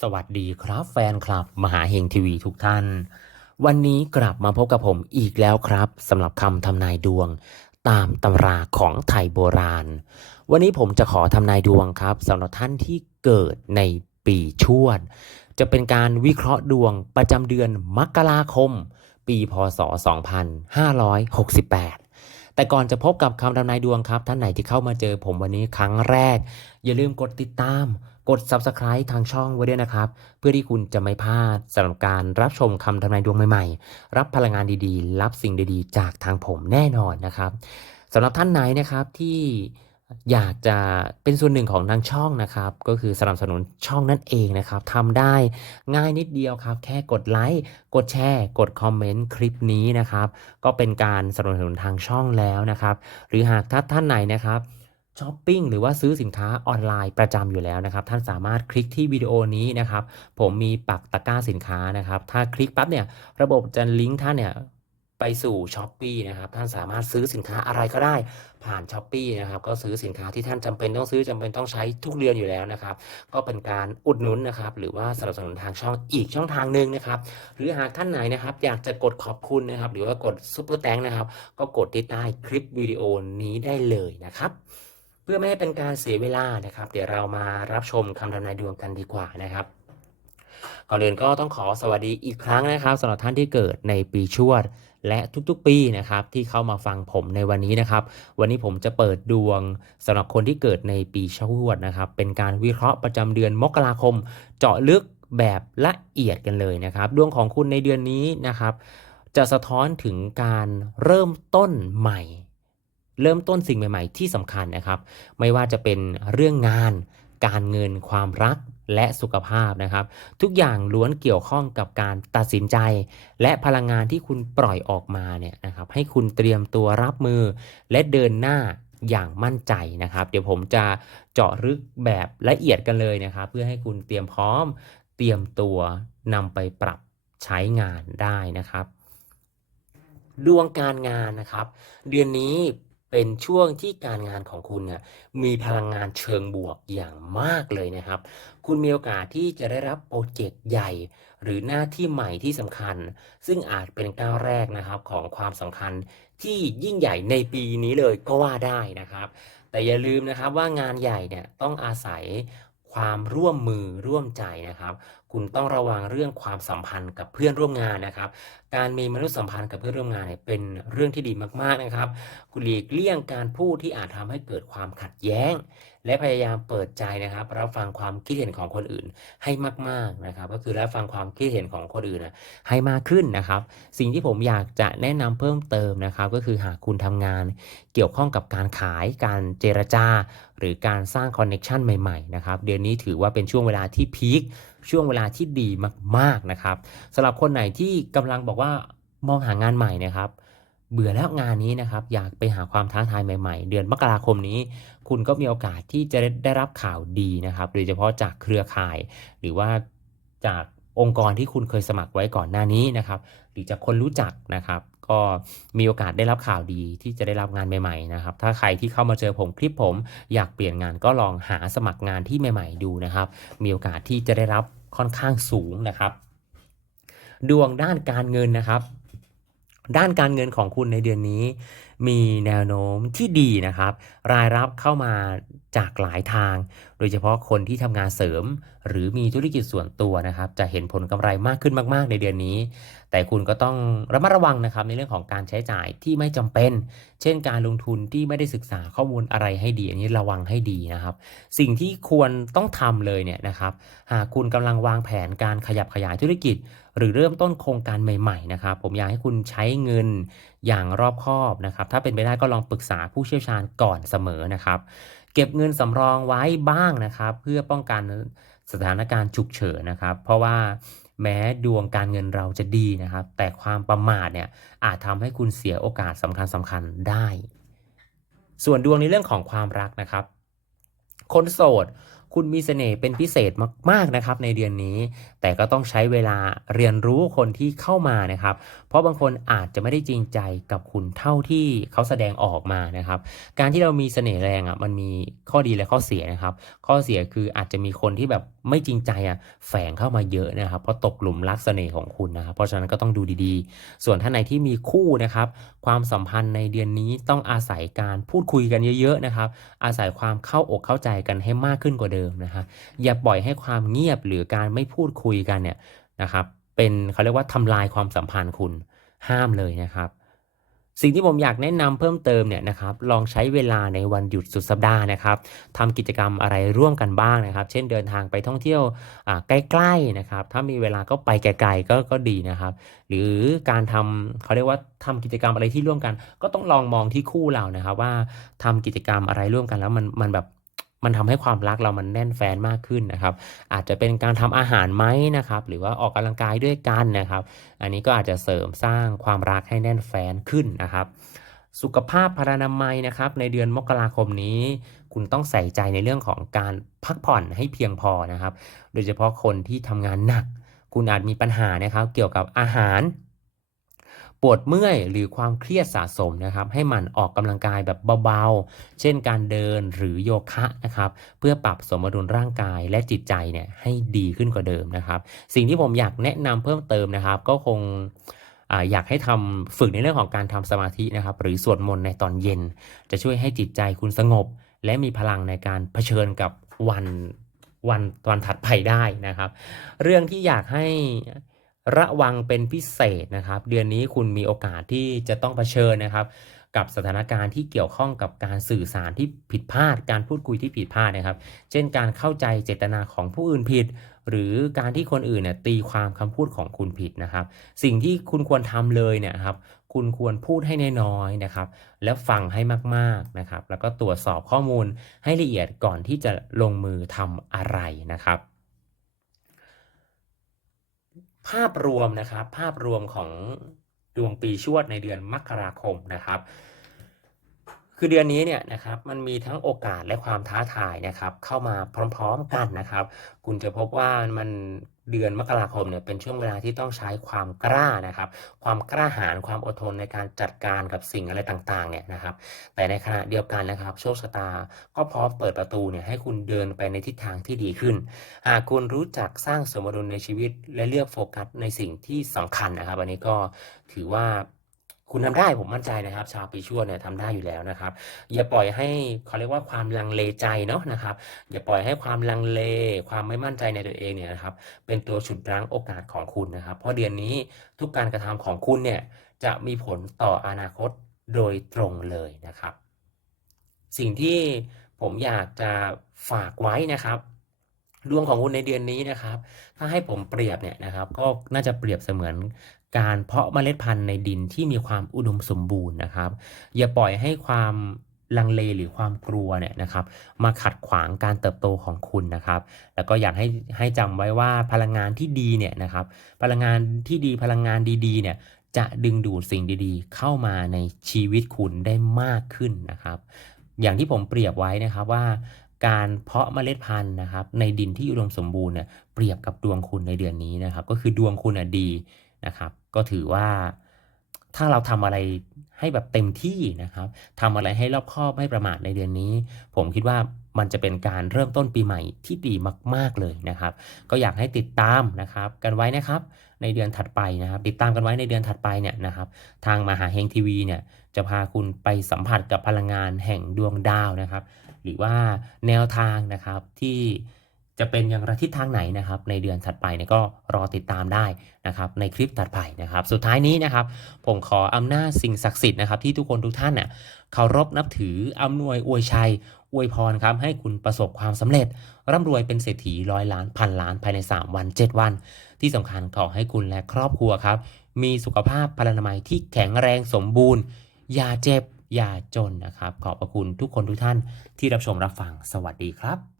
สวัสดีครับแฟนคลับ มหาเฮงทีวีทุกท่าน วันนี้กลับมาพบกับผมอีกแล้วครับสำหรับคำทำนายดวง ตามตำราของไทยโบราณ วันนี้ผมจะขอทำนายดวงครับสำหรับท่านที่เกิดในปีชวด จะเป็นการวิเคราะห์ดวงประจำเดือนมกราคม ปีพศ 2568แต่ก่อนจะพบกับคำทำนายดวงครับ ท่านไหนที่เข้ามาเจอผมวันนี้ครั้งแรก อย่าลืมกดติดตาม กด Subscribe ทางช่องไว้ด้วยนะครับ เพื่อที่คุณจะไม่พลาดสำหรับการรับชมคำทำนายดวงใหม่ๆ รับพลังงานดีๆ รับสิ่งดีๆ จากทางผมแน่นอนนะครับสำหรับท่านไหนนะครับที่อยากจะเป็นส่วนหนึ่งของทางช่องนะครับ ก็คือสนับสนุนช่องนั่นเองนะครับทำได้ง่ายนิดเดียวครับ แค่กดไลค์กดแชร์ กดคอมเมนต์คลิปนี้นะครับ ก็เป็นการสนับสนุนทางช่องแล้วนะครับ หรือหากท่านไหนนะครับ ช้อปปิ้งหรือว่าซื้อสินค้าออนไลน์ประจำอยู่แล้วนะครับ ท่านสามารถคลิกที่วิดีโอนี้นะครับ ผมมีปักตะกร้าสินค้านะครับ ถ้าคลิกปั๊บเนี่ยระบบจะลิงก์ท่านเนี่ยไปสู่ช้อปปีนะครับ ท่านสามารถซื้อสินค้าอะไรก็ได้ ผ่านช้อปปีนะครับ ก็ซื้อสินค้าที่ท่านจำเป็นต้องซื้อจำเป็นต้องใช้ทุกเดือนอยู่แล้วนะครับ ก็เป็นการอุดหนุนนะครับ หรือว่าสนับสนุนทางช่องอีกช่องทางหนึ่งนะครับ หรือหากท่านไหนนะครับ อยากจะกดขอบคุณนะครับ หรือว่ากดซุปเปอร์แตงนะครับ ก็กดที่ใต้คลิปวิดีโอนี้ได้เลยนะครับ เพื่อไม่ให้เป็นการเสียเวลานะครับ เดี๋ยวเรามารับชมคำทำนายดวงกันดีกว่านะครับก่อนอื่นก็ต้องขอสวัสดีอีกครั้งนะครับสำหรับท่านที่เกิดในปีชวด และทุกๆปีนะครับที่เข้ามาฟังผมในวันนี้นะครับ วันนี้ผมจะเปิดดวงสำหรับคนที่เกิดในปีชวดนะครับ เป็นการวิเคราะห์ประจำเดือนมกราคม เจาะลึกแบบละเอียดกันเลยนะครับ ดวงของคุณในเดือนนี้นะครับ จะสะท้อนถึงการเริ่มต้นใหม่ เริ่มต้นสิ่งใหม่ ๆ ที่สำคัญนะครับ ไม่ว่าจะเป็นเรื่องงาน การเงินความรักและสุขภาพนะครับ ทุกอย่างล้วนเกี่ยวข้องกับการตัดสินใจ และพลังงานที่คุณปล่อยออกมาเนี่ยนะครับให้คุณเตรียมตัวรับมือ และเดินหน้าอย่างมั่นใจนะครับ เดี๋ยวผมจะเจาะลึกแบบละเอียดกันเลยนะครับ เพื่อให้คุณเตรียมพร้อม เตรียมตัวนำไปปรับใช้งานได้นะครับ ดวงการงานนะครับ เดือนนี้ เป็นช่วงที่การงานของคุณเนี่ยมีพลังงานเชิงบวกอย่างมากเลยนะครับ คุณมีโอกาสที่จะได้รับโปรเจกต์ใหญ่ หรือหน้าที่ใหม่ที่สำคัญ ซึ่งอาจเป็นก้าวแรกนะครับของความสำคัญที่ยิ่งใหญ่ในปีนี้เลยก็ว่าได้นะครับ แต่อย่าลืมนะครับว่างานใหญ่เนี่ยต้องอาศัยความร่วมมือร่วมใจนะครับ คุณต้องระวังเรื่องความสัมพันธ์กับเพื่อนร่วมงานนะครับ การมีมนุษยสัมพันธ์กับเพื่อนร่วมงานเนี่ยเป็นเรื่องที่ดีมากๆนะครับคุณหลีกเลี่ยงการพูดที่อาจทำให้เกิดความขัดแย้ง และพยายามเปิดใจนะครับรับฟังความคิดเห็นของคนอื่นให้มากๆนะครับ ก็คือรับฟังความคิดเห็นของคนอื่นนะให้มากขึ้นนะครับ สิ่งที่ผมอยากจะแนะนำเพิ่มเติมนะครับ ก็คือหากคุณทำงานเกี่ยวข้องกับการขายการเจรจา หรือการสร้างคอนเน็ชันใหม่ๆนะครับเดือนนี้ถือว่าเป็นช่วงเวลาที่พีค ช่วงเวลาที่ดีมากๆนะครับสำหรับคนไหนที่กำลังบอกว่ามองหางานใหม่นะครับ เบื่อแล้วงานนี้นะครับ อยากไปหาความท้าทายใหม่ๆ เดือนมกราคมนี้ คุณก็มีโอกาสที่จะได้รับข่าวดีนะครับโดยเฉพาะจากเครือข่าย หรือว่าจากองค์กรที่คุณเคยสมัครไว้ก่อนหน้านี้นะครับ หรือจากคนรู้จักนะครับ ก็มีโอกาสได้รับข่าวดีที่จะได้รับงานใหม่ๆนะครับ ถ้าใครที่เข้ามาเจอผมคลิปผม อยากเปลี่ยนงานก็ลองหาสมัครงานที่ใหม่ ๆ ดูนะครับ มีโอกาสที่จะได้รับ ค่อนข้างสูงนะครับ ดวงด้านการเงินนะครับ ด้านการเงินของคุณในเดือนนี้ มีแนวโน้มที่ดีนะครับ รายรับเข้ามาจากหลายทาง โดยเฉพาะคนที่ทำงานเสริม หรือมีธุรกิจส่วนตัวนะครับ จะเห็นผลกำไรมากขึ้นมาก ๆ ในเดือนนี้ แต่คุณก็ต้องระมัดระวังนะครับในเรื่องของการใช้จ่ายที่ไม่จำเป็น เช่นการลงทุนที่ไม่ได้ศึกษาข้อมูลอะไรให้ดี อันนี้ระวังให้ดีนะครับ สิ่งที่ควรต้องทำเลยเนี่ยนะครับ หากคุณกำลังวางแผนการขยับขยายธุรกิจ หรือเริ่มต้นโครงการใหม่ ๆ นะครับ ผมอยากให้คุณใช้เงิน อย่างรอบคอบนะครับ ถ้าเป็นไปได้ก็ลองปรึกษาผู้เชี่ยวชาญก่อนเสมอนะครับ เก็บเงินสำรองไว้บ้างนะครับ เพื่อป้องกันสถานการณ์ฉุกเฉินนะครับ เพราะว่าแม้ดวงการเงินเราจะดีนะครับ แต่ความประมาทเนี่ยอาจทำให้คุณเสียโอกาสสำคัญสำคัญได้ ส่วนดวงในเรื่องของความรักนะครับ คนโสด คุณมีเสน่ห์เป็นพิเศษมากๆนะครับในเดือนนี้ แต่ก็ต้องใช้เวลาเรียนรู้คนที่เข้ามานะครับ เพราะบางคนอาจจะไม่ได้จริงใจกับคุณเท่าที่เขาแสดงออกมานะครับ การที่เรามีเสน่ห์แรงอะมันมีข้อดีและข้อเสียนะครับ ข้อเสียคืออาจจะมีคนที่แบบไม่จริงใจอะแฝงเข้ามาเยอะนะครับ เพราะตกหลุมรักเสน่ห์ของคุณนะครับ เพราะฉะนั้นก็ต้องดูดีๆ ส่วนท่านไหนที่มีคู่นะครับความสัมพันธ์ในเดือนนี้ต้องอาศัยการพูดคุยกันเยอะๆนะครับ อาศัยความเข้าอกเข้าใจกันให้มากขึ้นกว่าเดิมนะฮะอย่าปล่อยให้ความเงียบหรือการไม่พูดคุยกันเนี่ยนะครับเป็นเขาเรียกว่าทำลายความสัมพันธ์คุณห้ามเลยนะครับ สิ่งที่ผมอยากแนะนำเพิ่มเติมเนี่ยนะครับลองใช้เวลาในวันหยุดสุดสัปดาห์นะครับทำกิจกรรมอะไรร่วมกันบ้างนะครับ เช่นเดินทางไปท่องเที่ยวใกล้ๆนะครับ ถ้ามีเวลาก็ไปไกลๆก็ก็ดีนะครับ หรือการทำเขาเรียกว่าทำกิจกรรมอะไรที่ร่วมกัน ก็ต้องลองมองที่คู่เรานะครับ ว่าทำกิจกรรมอะไรร่วมกันแล้วมันมันแบบ มันทำให้ความรักเรามันแน่นแฟนมากขึ้นนะครับ อาจจะเป็นการทำอาหารไหมนะครับ หรือว่าออกกำลังกายด้วยกันนะครับ อันนี้ก็อาจจะเสริมสร้างความรักให้แน่นแฟนขึ้นนะครับ สุขภาพพรรณนามัยนะครับ ในเดือนมกราคมนี้ คุณต้องใส่ใจในเรื่องของการพักผ่อนให้เพียงพอนะครับ โดยเฉพาะคนที่ทำงานหนัก คุณอาจมีปัญหานะครับ เกี่ยวกับอาหาร ปวดเมื่อยหรือความเครียดสะสมนะครับให้มันออกกำลังกายแบบเบาๆ เช่นการเดินหรือโยคะนะครับเพื่อปรับสมดุลร่างกายและจิตใจเนี่ยให้ดีขึ้นกว่าเดิมนะครับ สิ่งที่ผมอยากแนะนำเพิ่มเติมนะครับ ก็คงอยากให้ทำฝึกในเรื่องของการทำสมาธินะครับ หรือสวดมนต์ในตอนเย็น จะช่วยให้จิตใจคุณสงบ และมีพลังในการเผชิญกับวันวันวันถัดไปได้นะครับ เรื่องที่อยากให้ ระวังเป็นพิเศษนะครับ เดือนนี้คุณมีโอกาสที่จะต้องเผชิญนะครับ กับสถานการณ์ที่เกี่ยวข้องกับการสื่อสารที่ผิดพลาด การพูดคุยที่ผิดพลาดนะครับ เช่นการเข้าใจเจตนาของผู้อื่นผิด หรือการที่คนอื่นเนี่ยตีความคำพูดของคุณผิดนะครับ สิ่งที่คุณควรทำเลยเนี่ยครับคุณควรพูดให้น้อยๆนะครับ แล้วฟังให้มากๆนะครับ แล้วก็ตรวจสอบข้อมูลให้ละเอียดก่อนที่จะลงมือทำอะไรนะครับ ภาพรวมนะครับ ภาพรวมของดวงปีชวดในเดือนมกราคมนะครับ คือเดือนนี้เนี่ยนะครับมันมีทั้งโอกาสและความท้าทายนะครับ เข้ามาพร้อมๆกันนะครับ คุณจะพบว่ามันเดือนมกราคมเนี่ยเป็นช่วงเวลาที่ต้องใช้ความกล้านะครับ ความกล้าหาญความอดทนในการจัดการกับสิ่งอะไรต่างๆเนี่ยนะครับ แต่ในขณะเดียวกันนะครับ โชคชะตาก็พร้อมเปิดประตูเนี่ยให้คุณเดินไปในทิศทางที่ดีขึ้น หากคุณรู้จักสร้างสมดุลในชีวิต และเลือกโฟกัสในสิ่งที่สำคัญนะครับ อันนี้ก็ถือว่า คุณทำได้ผมมั่นใจนะครับ ชาวปีชวดเนี่ยทำได้อยู่แล้วนะครับ อย่าปล่อยให้เขาเรียกว่าความลังเลใจเนาะนะครับ อย่าปล่อยให้ความลังเล ความไม่มั่นใจในตัวเองเนี่ยนะครับ เป็นตัวฉุดรั้งโอกาสของคุณนะครับ เพราะเดือนนี้ทุกการกระทำของคุณเนี่ยจะมีผลต่ออนาคตโดยตรงเลยนะครับ สิ่งที่ผมอยากจะฝากไว้นะครับดวงของคุณในเดือนนี้นะครับ ถ้าให้ผมเปรียบเนี่ยนะครับ ก็น่าจะเปรียบเสมือน การเพาะเมล็ดพันธุ์ในดินที่มีความอุดมสมบูรณ์นะครับ อย่าปล่อยให้ความลังเลหรือความกลัวเนี่ยนะครับ มาขัดขวางการเติบโตของคุณนะครับ แล้วก็อยากให้ให้จำไว้ว่าพลังงานที่ดีเนี่ยนะครับ พลังงานที่ดีพลังงานดีๆ เนี่ยจะดึงดูดสิ่งดีๆ เข้ามาในชีวิตคุณได้มากขึ้นนะครับ อย่างที่ผมเปรียบไว้นะครับว่าการเพาะเมล็ดพันธุ์นะครับ ในดินที่อุดมสมบูรณ์เนี่ยเปรียบกับดวงคุณในเดือนนี้นะครับ ก็คือดวงคุณอะดีนะครับ ก็ถือว่าถ้าเราทำอะไรให้แบบเต็มที่นะครับทำอะไรให้รอบคอบไม่ประมาทในเดือนนี้ ผมคิดว่ามันจะเป็นการเริ่มต้นปีใหม่ที่ดีมาก ๆเลยนะครับ ก็อยากให้ติดตามนะครับกันไว้นะครับในเดือนถัดไปนะครับ ติดตามกันไว้ในเดือนถัดไปเนี่ยนะครับทางมหาเฮงทีวีเนี่ยจะพาคุณไปสัมผัสกับพลังงานแห่งดวงดาวนะครับ หรือว่าแนวทางนะครับที่ จะเป็นอย่างไรทิศทางไหนนะครับ ในเดือนถัดไปเนี่ยก็รอติดตามได้นะครับ ในคลิปถัดไปนะครับ สุดท้ายนี้นะครับ ผมขออำนาจสิ่งศักดิ์สิทธิ์นะครับที่ทุกคนทุกท่านเนี่ยเคารพนับถืออำนวยอวยชัยอวยพรครับให้คุณประสบความสำเร็จ ร่ำรวยเป็นเศรษฐีร้อยล้านพันล้านภายใน 3 วัน 7 วัน ที่สำคัญขอให้คุณและครอบครัวครับ มีสุขภาพพลานามัยที่แข็งแรงสมบูรณ์ อย่าเจ็บ อย่าจนนะครับ ขอบพระคุณทุกคนทุกท่านที่รับชมรับฟังสวัสดีครับ